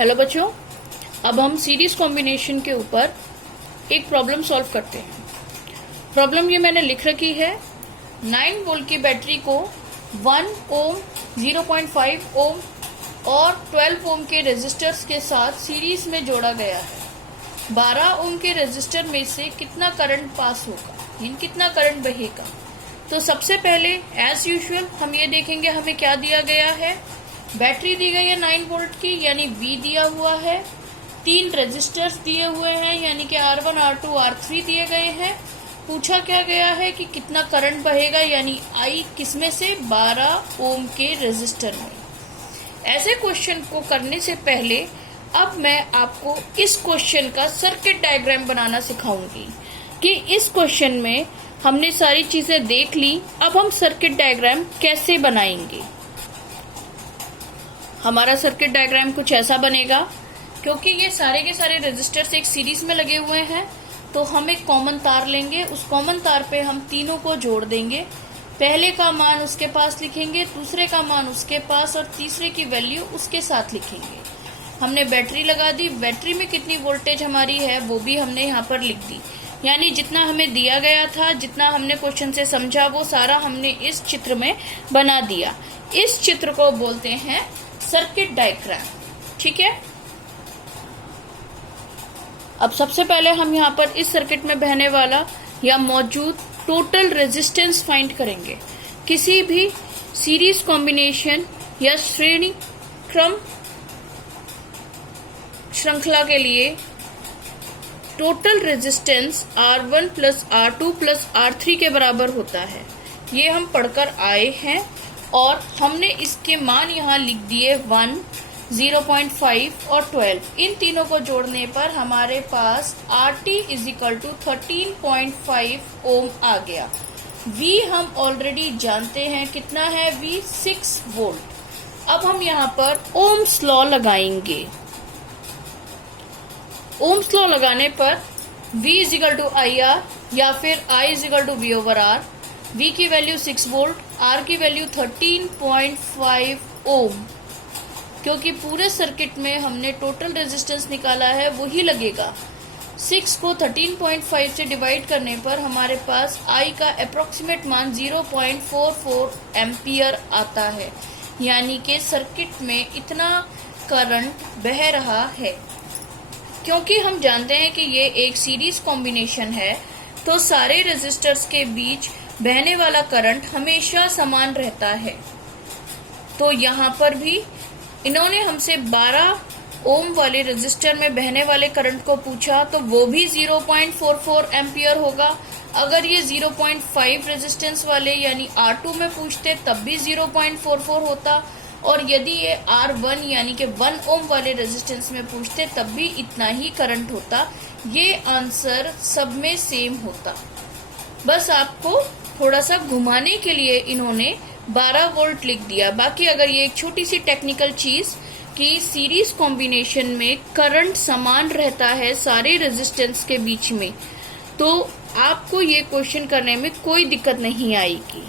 Hello बच्चों, अब हम सीरीज कॉम्बिनेशन के ऊपर एक प्रॉब्लम सॉल्व करते हैं। प्रॉब्लम ये मैंने लिख रखी है। 9 वोल्ट की बैटरी को 1 ओम, 0.5 ओम और 12 ओम के रेजिस्टर्स के साथ सीरीज में जोड़ा गया है। 12 ओम के रेजिस्टर में से कितना करंट पास होगा, यानी कितना करंट बहेगा। तो सबसे पहले एज यूजुअल हम ये देखेंगे हमें क्या दिया गया है। बैटरी दी गई है 9 वोल्ट की, यानी V दिया हुआ है। 3 रेजिस्टर्स दिए हुए हैं, यानी कि R1, R2, R3 दिए गए हैं। पूछा क्या गया है कि कितना करंट बहेगा, यानी I किसमें से, 12 ओम के रेजिस्टर में। ऐसे क्वेश्चन को करने से पहले अब मैं आपको इस क्वेश्चन का सर्किट डायग्राम बनाना सिखाऊंगी कि इस क्वेश्चन में हमने सारी चीजें देख ली। अब हम सर्किट डायग्राम कैसे बनाएंगे। हमारा सर्किट डायग्राम कुछ ऐसा बनेगा। क्योंकि ये सारे के सारे रेजिस्टर्स एक सीरीज में लगे हुए हैं, तो हम एक कॉमन तार लेंगे। उस कॉमन तार पे हम तीनों को जोड़ देंगे। पहले का मान उसके पास लिखेंगे, दूसरे का मान उसके पास और तीसरे की वैल्यू उसके साथ लिखेंगे। हमने बैटरी लगा दी। बैटरी में कितनी वोल्टेज हमारी है वो भी हमने यहाँ पर लिख दी। यानी जितना हमें दिया गया था, जितना हमने क्वेश्चन से समझा, वो सारा हमने इस चित्र में बना दिया। इस चित्र को बोलते हैं सर्किट डायग्राम। ठीक है। अब सबसे पहले हम यहाँ पर इस सर्किट में बहने वाला या मौजूद टोटल रेजिस्टेंस फाइंड करेंगे। किसी भी सीरीज कॉम्बिनेशन या श्रेणी क्रम श्रृंखला के लिए total resistance R1 plus R2 plus R3 के बराबर होता है। ये हम पढ़कर आए हैं और हमने इसके मान यहाँ लिख दिए 1, 0.5 और 12। इन तीनों को जोड़ने पर हमारे पास RT = 13.5 ओम आ गया। V हम ऑलरेडी जानते हैं, कितना है V, 6 वोल्ट। अब हम यहाँ पर ओम्स लॉ लगाएंगे। ओम्स लॉ लगाने पर V = IR या फिर I = V/R। V की वैल्यू 6 वोल्ट, R की वैल्यू 13.5 ओम। क्योंकि पूरे सर्किट में हमने टोटल रेजिस्टेंस निकाला है, वही लगेगा। 6 को 13.5 से डिवाइड करने पर हमारे पास I का अप्रोक्सीमेट मान 0.44 एम्पियर आता है। यानी कि सर्किट में इतना करंट बह रहा है। क्योंकि हम जानते हैं कि ये एक सीरीज कॉम्बिनेशन है, तो सारे रेजिस्टर्स के बीच बहने वाला करंट हमेशा समान रहता है। तो यहाँ पर भी इन्होंने हमसे 12 ओम वाले रेजिस्टर में बहने वाले करंट को पूछा, तो वो भी 0.44 एम्पियर होगा। अगर ये 0.5 रेजिस्टेंस वाले यानी R2 में पूछते तब भी 0.44 होता, और यदि ये R1 यानी कि 1 ओम वाले रेजिस्टेंस में पूछते तब भी इतना ही करंट होता। ये आंसर सब में सेम होता। बस आपको थोड़ा सा घुमाने के लिए इन्होंने 12 वोल्ट लिख दिया। बाकी अगर ये एक छोटी सी टेक्निकल चीज कि सीरीज कॉम्बिनेशन में करंट समान रहता है सारे रेजिस्टेंस के बीच में, तो आपको ये क्वेश्चन करने में कोई दिक्कत नहीं आएगी।